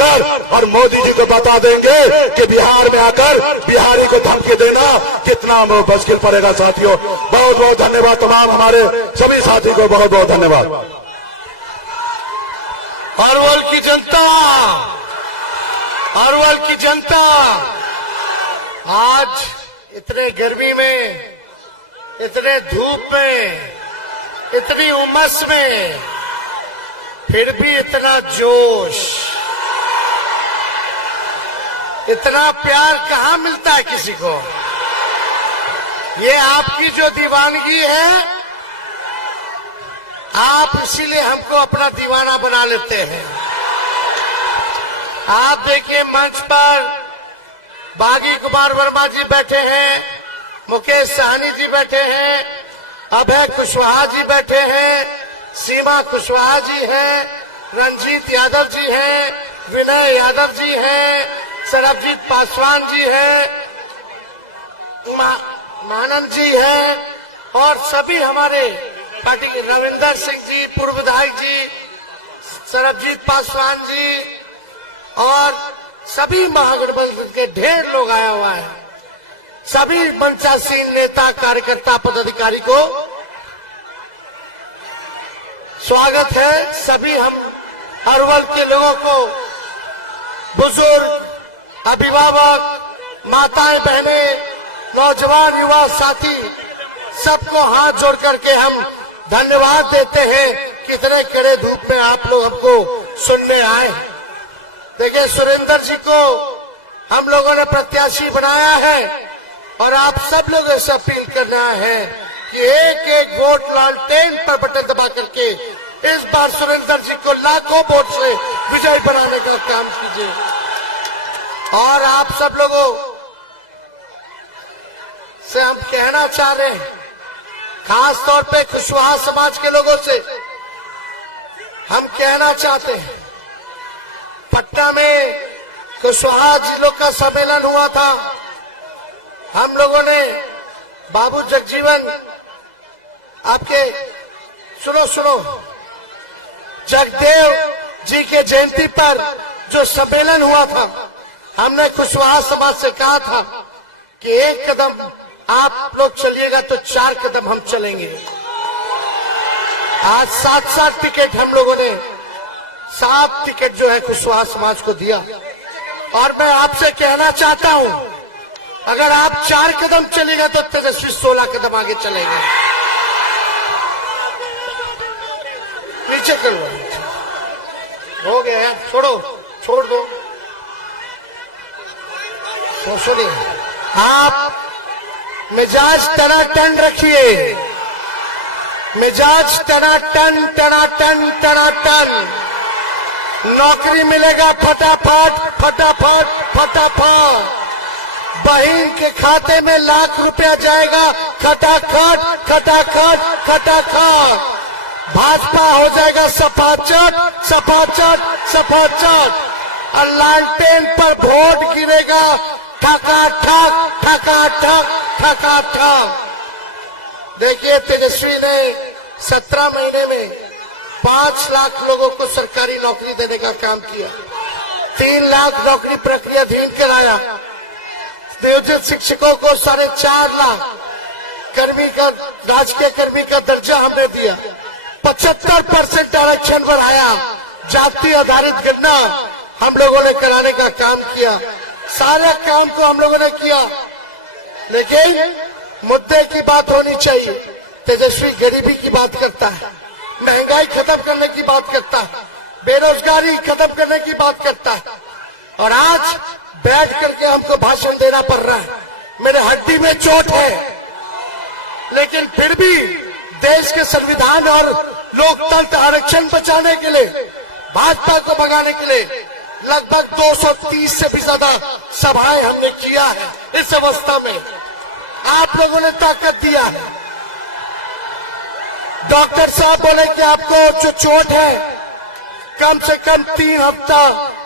आकर और मोदी जी को बता देंगे कि बिहार में आकर बिहारी को धमकी देना कितना मुश्किल पड़ेगा। साथियों, बहुत बहुत धन्यवाद। तमाम हमारे सभी साथी को बहुत बहुत धन्यवाद। अरवल की जनता, अरवल की जनता आज इतने गर्मी में, इतने धूप में, इतनी उमस में फिर भी इतना जोश, इतना प्यार कहाँ मिलता है किसी को। ये आपकी जो दीवानगी है, आप इसीलिए हमको अपना दीवाना बना लेते हैं। आप देखिए मंच पर बागी कुमार वर्मा जी बैठे हैं, मुकेश सहनी जी बैठे हैं, अभय कुशवाहा जी बैठे हैं, सीमा कुशवाहा जी हैं, रंजीत यादव जी हैं, विनय यादव जी हैं, सरबजीत पासवान जी हैं, मानंद जी हैं और सभी हमारे पार्टी के रविंदर सिंह जी, पूर्व विधायक जी, सरबजीत पासवान जी और सभी महागठबंधन के ढेर लोग आया हुआ है। सभी मंचासीन नेता, कार्यकर्ता, पदाधिकारी को स्वागत है। सभी हम अरवल के लोगों को, बुजुर्ग, अभिभावक, माताएं, बहनें, नौजवान, युवा साथी, सबको हाथ जोड़ करके हम धन्यवाद देते हैं कि इतने कड़े धूप में आप लोग हमको सुनने आए। देखिए, सुरेंद्र जी को हम लोगों ने प्रत्याशी बनाया है और आप सब लोग ऐसा अपील करना है कि एक एक वोट लालटेन पर बटन दबा करके इस बार सुरेंद्र जी को लाखों वोट से विजयी बनाने का काम कीजिए। और आप सब लोगों से हम कहना चाह रहे हैं, खास तौर पे कुशवाहा समाज के लोगों से हम कहना चाहते हैं, पटना में कुशवाहा जिलों का सम्मेलन हुआ था। हम लोगों ने बाबू जगजीवन, आपके सुनो, जगदेव जी के जयंती पर जो सम्मेलन हुआ था, हमने कुशवाहा समाज से कहा था कि एक कदम आप लोग चलिएगा तो 4 कदम हम चलेंगे। आज 7 टिकट हम लोगों ने 7 टिकट जो है कुशवाहा समाज को दिया। और मैं आपसे कहना चाहता हूं, अगर आप 4 कदम चलेगा तो तेजस्वी 16 कदम आगे चलेंगे। नीचे कर लो, हो गया, छोड़ दो। तो सुनिए, आप मिजाज टनाटन रखिए, मिजाज टनाटन। नौकरी मिलेगा फटाफट। बहन के खाते में लाख रुपया जाएगा खटाखट। भाजपा हो जाएगा सपाचट। और लालटेन पर वोट गिरेगा ठक। देखिए, तेजस्वी ने 17 महीने में 5 लाख लोगों को सरकारी नौकरी देने का काम किया, 3 लाख नौकरी प्रक्रियाधीन कराया, नियोजित शिक्षकों को 4.5 लाख राजकीय कर्मी का दर्जा हमने दिया, 75% आरक्षण बढ़ाया, जाति आधारित गणना हम लोगों ने कराने का काम किया। सारे काम को हम लोगों ने किया, लेकिन मुद्दे की बात होनी चाहिए। तेजस्वी गरीबी की बात करता है, महंगाई खत्म करने की बात करता है, बेरोजगारी खत्म करने की बात करता है, और आज बैठ करके हमको भाषण देना पड़ रहा है। मेरे हड्डी में चोट है, लेकिन फिर भी देश के संविधान और लोकतंत्र आरक्षण बचाने के लिए, भाजपा को भगाने के लिए लगभग 230 से भी ज्यादा सभाएं हमने किया है। इस अवस्था में आप लोगों ने ताकत दिया है। डॉक्टर साहब बोले कि आपको जो चोट है, कम से कम 3 हफ्ता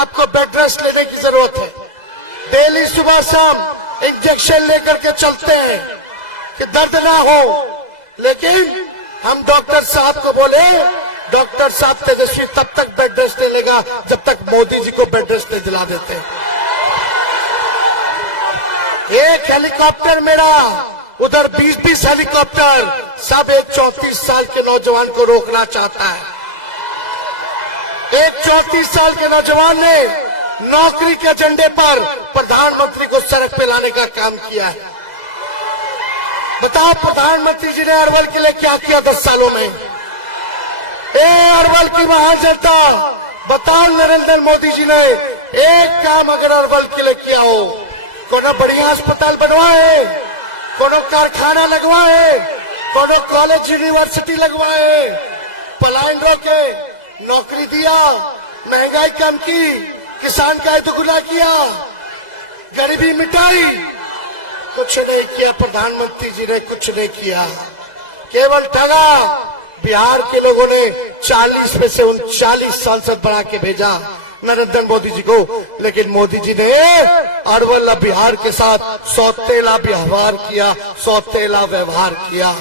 आपको बेड रेस्ट लेने की जरूरत है। डेली सुबह शाम इंजेक्शन लेकर के चलते हैं कि दर्द ना हो, लेकिन हम डॉक्टर साहब को बोले, डॉक्टर साहब तेजस्वी तब तक बेड रेस्ट नहीं लेगा जब तक मोदी जी को बेड रेस्ट नहीं दिला देते। एक हेलीकॉप्टर मेरा, उधर 20-20 हेलीकॉप्टर, सब एक 34 साल के नौजवान को रोकना चाहता है। एक 34 साल के नौजवान ने नौकरी के एजेंडे पर प्रधानमंत्री को सड़क पे लाने का काम किया है। बताओ प्रधानमंत्री जी ने अरवल के लिए क्या किया 10 सालों में? अरवल की महान जनता, बताओ नरेंद्र मोदी जी ने एक काम अगर अरवल के लिए किया हो, कोनो बढ़िया अस्पताल बनवाए, कोनो कारखाना लगवाए, कोनो कॉलेज यूनिवर्सिटी लगवाए, पलायन रोके, नौकरी दिया, महंगाई कम की, किसान का दुगुना किया, गरीबी मिटाई, कुछ नहीं किया प्रधानमंत्री जी ने, कुछ नहीं किया, केवल ठगा। बिहार के लोगों ने 40 में से 39 सांसद बना के भेजा नरेंद्र मोदी जी को, लेकिन मोदी जी ने अरवल बिहार के साथ सौतेला व्यवहार किया, सौतेला व्यवहार किया।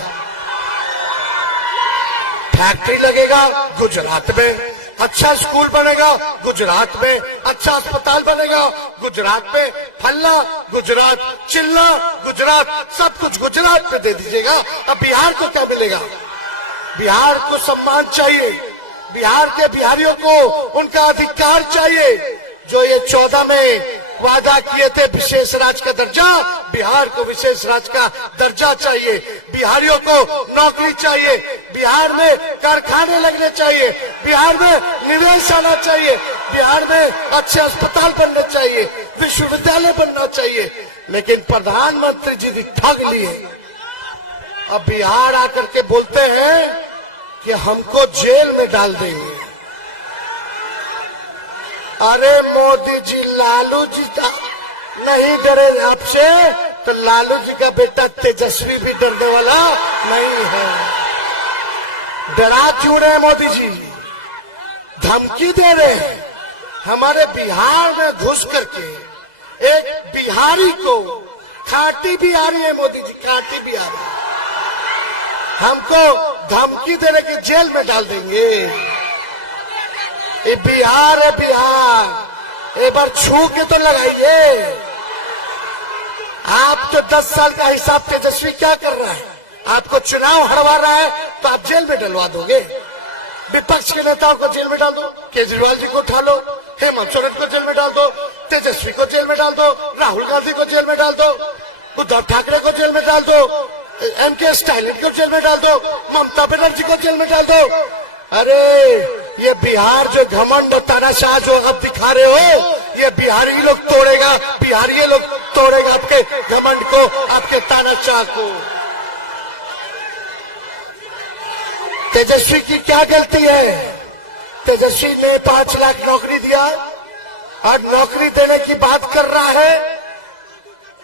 फैक्ट्री लगेगा गुजरात में, अच्छा स्कूल बनेगा गुजरात में, अच्छा अस्पताल बनेगा गुजरात में, फल्ला गुजरात, चिल्ला गुजरात, सब कुछ गुजरात में दे दीजिएगा। अब बिहार को क्या मिलेगा? बिहार को सम्मान चाहिए, बिहार के बिहारियों को उनका अधिकार चाहिए। जो ये 14 में वादा किए थे विशेष राज्य का दर्जा, बिहार को विशेष राज्य का दर्जा चाहिए, बिहारियों को नौकरी चाहिए, बिहार में कारखाने लगने चाहिए, बिहार में निवेश आना चाहिए, बिहार में अच्छे अस्पताल बनने चाहिए, विश्वविद्यालय बनना चाहिए। लेकिन प्रधानमंत्री जी भी ठग लिए। अब बिहार आकर के बोलते हैं कि हमको जेल में डाल देंगे। अरे मोदी जी, लालू जी नहीं डरे आपसे, तो लालू जी का बेटा तेजस्वी भी डरने वाला नहीं है। डरा क्यों रहे मोदी जी? धमकी दे रहे हैं। हमारे बिहार में घुस करके एक बिहारी को, खाटी बिहारी है मोदी जी, खाटी बिहारी, हमको धमकी देने की जेल में डाल देंगे। ये बिहार है बिहार, एक बार छू के तो लगाइए। आप तो 10 साल का हिसाब तेजस्वी क्या कर रहा है? आपको चुनाव हरवा रहा है तो आप जेल में डलवा दोगे। विपक्ष के नेताओं को जेल में डाल दो, केजरीवाल जी को उठा लो, हेमंत सोरेन को जेल में डाल दो, तेजस्वी को जेल में डाल दो, राहुल गांधी को जेल में डाल दो, उद्धव ठाकरे को जेल में डाल दो, एमके स्टालिन को जेल में डाल दो, ममता बनर्जी को जेल में डाल दो। अरे ये बिहार जो घमंड तानाशाह जो अब दिखा रहे हो, ये बिहारी लोग तोड़ेगा, बिहारी लोग तोड़ेगा आपके घमंड को, आपके तानाशाह को। तेजस्वी की क्या गलती है? तेजस्वी ने 5 लाख नौकरी दिया और नौकरी देने की बात कर रहा है।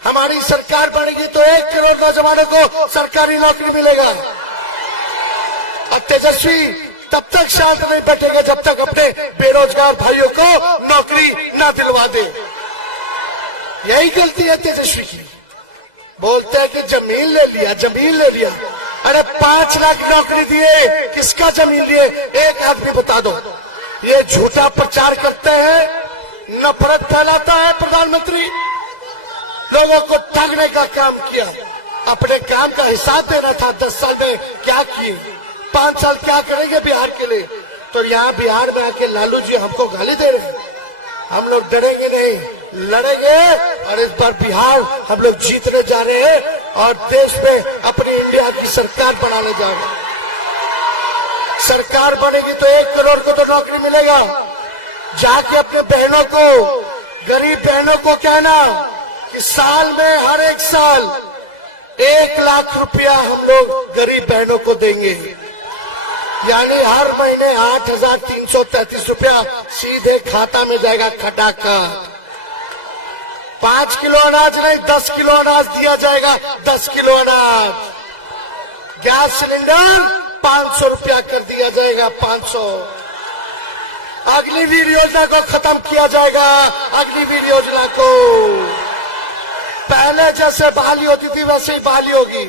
हमारी सरकार बनेगी तो 1 करोड़ नौजवानों को सरकारी नौकरी मिलेगा। और तेजस्वी तब तक शांत नहीं बैठेगा जब तक अपने बेरोजगार भाइयों को नौकरी न दिलवा दे। यही गलती है तेजस्वी की। बोलते हैं कि जमीन ले लिया, जमीन ले लिया। अरे 5 लाख नौकरी दिए, किसका जमीन लिए? एक आदमी बता दो। ये झूठा प्रचार करते हैं, नफरत फैलाता है प्रधानमंत्री, लोगों को ठगने का काम किया। अपने काम का हिसाब देना था। 10 साल में क्या किए, 5 साल क्या करेंगे बिहार के लिए? तो यहाँ बिहार में आके लालू जी हमको गाली दे रहे हैं। हम लोग डरेंगे नहीं, लड़ेंगे और इस बार बिहार हम लोग जीतने जा रहे हैं और देश में अपनी इंडिया की सरकार बनाने जा रहे हैं। सरकार बनेगी तो 1 करोड़ को तो नौकरी मिलेगा। जाके अपने बहनों को, गरीब बहनों को कहना कि साल में हर एक साल 1 लाख रुपया हम लोग गरीब बहनों को देंगे। यानी हर महीने 8,333 रुपया सीधे खाता में जाएगा खटाखट। 5 किलो अनाज नहीं, 10 किलो अनाज दिया जाएगा। 10 किलो अनाज। गैस सिलेंडर 500 रुपया कर दिया जाएगा, 500। अग्निवीर योजना को खत्म किया जाएगा। अग्निवीर योजना को पहले जैसे बहाली होती थी वैसे ही बहाली होगी।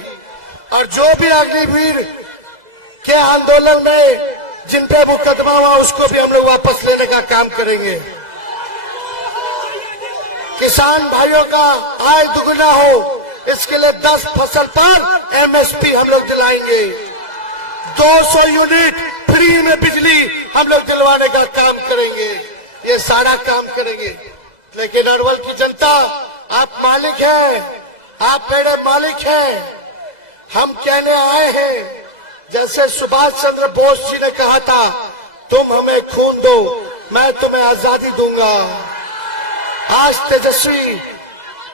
और जो भी अग्निवीर के आंदोलन में जिन पे मुकदमा हुआ उसको भी हम लोग वापस लेने का काम करेंगे। किसान भाइयों का आय दुगना हो, इसके लिए 10 फसल पर एमएसपी हम लोग दिलाएंगे। 200 यूनिट फ्री में बिजली हम लोग दिलवाने का काम करेंगे। ये सारा काम करेंगे। लेकिन अरवल की जनता, आप मालिक हैं, आप मेरे मालिक हैं। हम कहने आए हैं, जैसे सुभाष चंद्र बोस जी ने कहा था, तुम हमें खून दो, मैं तुम्हें आजादी दूंगा। आज तेजस्वी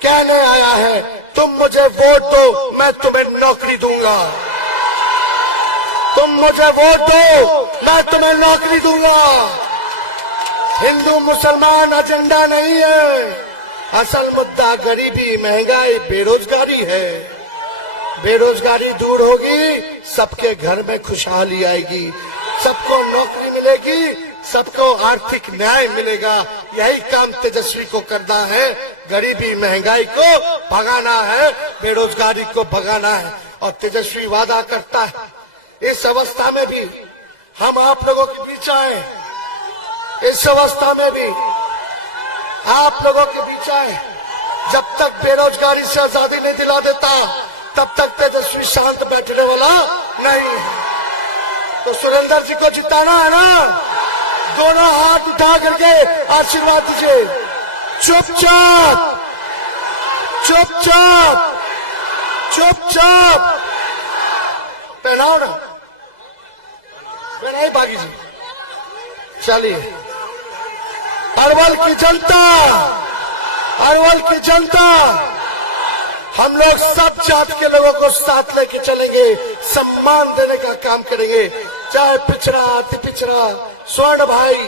कहने आया है, तुम मुझे वोट दो, मैं तुम्हें नौकरी दूंगा। तुम मुझे वोट दो, मैं तुम्हें नौकरी दूंगा। हिंदू मुसलमान एजेंडा नहीं है, असल मुद्दा गरीबी, महंगाई, बेरोजगारी है। बेरोजगारी दूर होगी, सबके घर में खुशहाली आएगी, सबको नौकरी मिलेगी, सबको आर्थिक न्याय मिलेगा। यही काम तेजस्वी को करना है। गरीबी महंगाई को भगाना है, बेरोजगारी को भगाना है। और तेजस्वी वादा करता है, इस अवस्था में भी हम आप लोगों के बीच आए, इस अवस्था में भी आप लोगों के बीच आए। जब तक बेरोजगारी से आजादी नहीं दिला देता, तब तक तेजस्वी शांत बैठने वाला नहीं है। तो सुरेंद्र जी को जिताना है ना, दोनों हाथ उठा करके आशीर्वाद दीजिए। चुपचाप चुपचाप चुपचाप पहनाओ ना, पहनाई बागी जी। चलिए, अरवल की जनता, अरवल की जनता, हम लोग सब जात के लोगों को साथ लेके चलेंगे, सम्मान देने का काम करेंगे। चाहे पिछड़ा, अति पिछड़ा, स्वर्ण भाई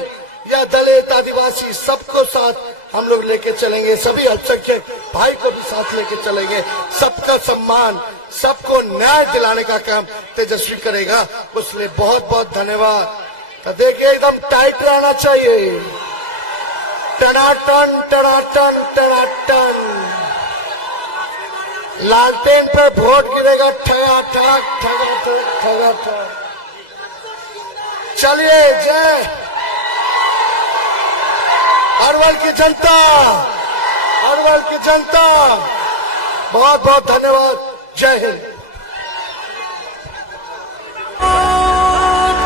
या दलित, आदिवासी, सबको साथ हम लोग लेके चलेंगे। सभी अल्पसंख्यक भाई को भी साथ लेके चलेंगे। सबका सम्मान, सबको न्याय दिलाने का काम तेजस्वी करेगा। उसलिए बहुत बहुत धन्यवाद। तो देखिए, एकदम टाइट रहना चाहिए। टनाटन टनाटन टनाटन, लालटेन पर वोट गिरेगा, ठगा ठग ठगा ठग ठगा ठग। चलिए, जय अरवल की जनता, अरवल की जनता, बहुत बहुत धन्यवाद। जय हिंद।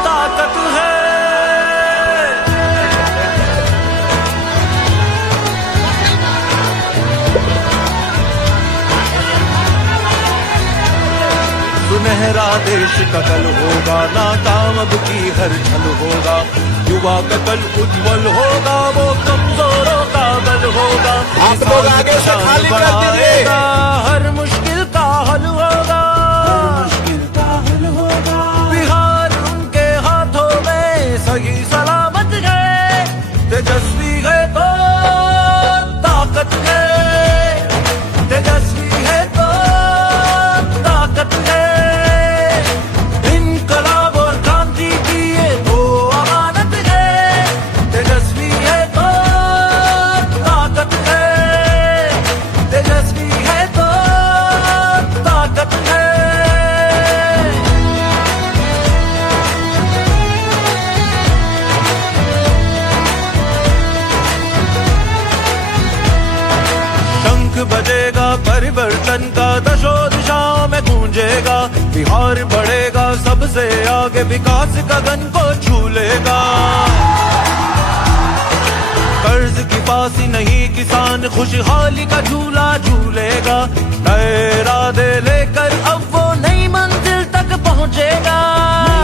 ताकत है, सुनहरा देश का कल होगा, नाकाम अब की हर छल होगा। युवा का कल उज्जवल होगा, वो कमजोरों का बल होगा। आप लोग आगे से खाली कर दीजिए। हर मुश्किल का हल होगा, हर मुश्किल का हल होगा। बिहार उनके हाथों में सही सलामत है। तेजस्वी है तो ताकत है, तेजस्वी है तो ताकत है। इनकलाब और क्रांति की ये तो अमानत है। तेजस्वी है तो ताकत है, तेजस्वी है तो ताकत है। शंख बजेगा परिवर्तन का, दशों दिशाओं में गूंजेगा। बिहार बढ़ेगा सबसे आगे, विकास गगन को छू लेगा। कर्ज की पासी नहीं, किसान खुशहाली का झूला झूलेगा। नए इरादे लेकर अब वो नई मंजिल तक पहुंचेगा,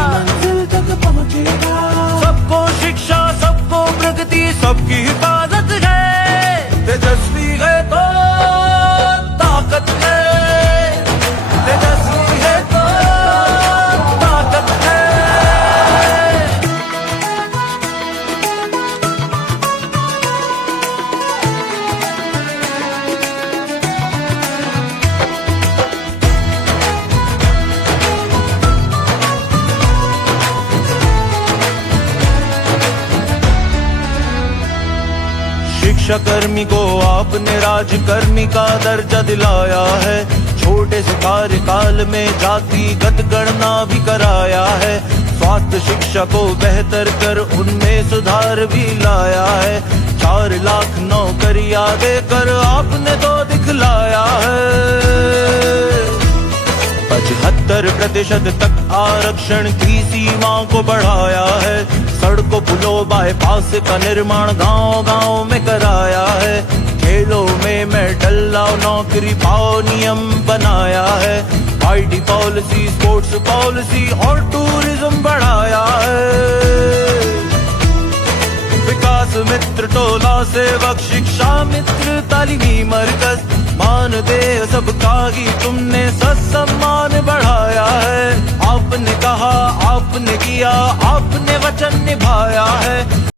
मंजिल तक पहुंचेगा। सबको शिक्षा, सबको प्रगति, सबकी हिफाजत है। तेजस्वी है तो ताकत है, तेजस्वी है तो ताकत है। शिक्षा कर्मी को आपने राजकर्मी का दर्जा दिलाया है। छोटे से कार्यकाल में जातिगत गणना भी कराया है। स्वास्थ्य शिक्षा को बेहतर कर उनमें सुधार भी लाया है। 4 लाख नौकरियां देकर आपने तो दिखलाया है। 75% तक आरक्षण की सीमा को बढ़ाया है। सड़कों पुलों बाईपास का निर्माण गांव-गांव में कराया है। खेलों में मेडल लाओ नौकरी पाओ नियम बनाया है। आईटी पॉलिसी स्पोर्ट्स पॉलिसी और टूरिज्म बढ़ाया है। विकास मित्र टोला सेवक शिक्षा मित्र तालीमी मरकज मानदेय सबका ही तुमने सम्मान बढ़ाया है। आपने कहा आपने किया आपने वचन निभाया है।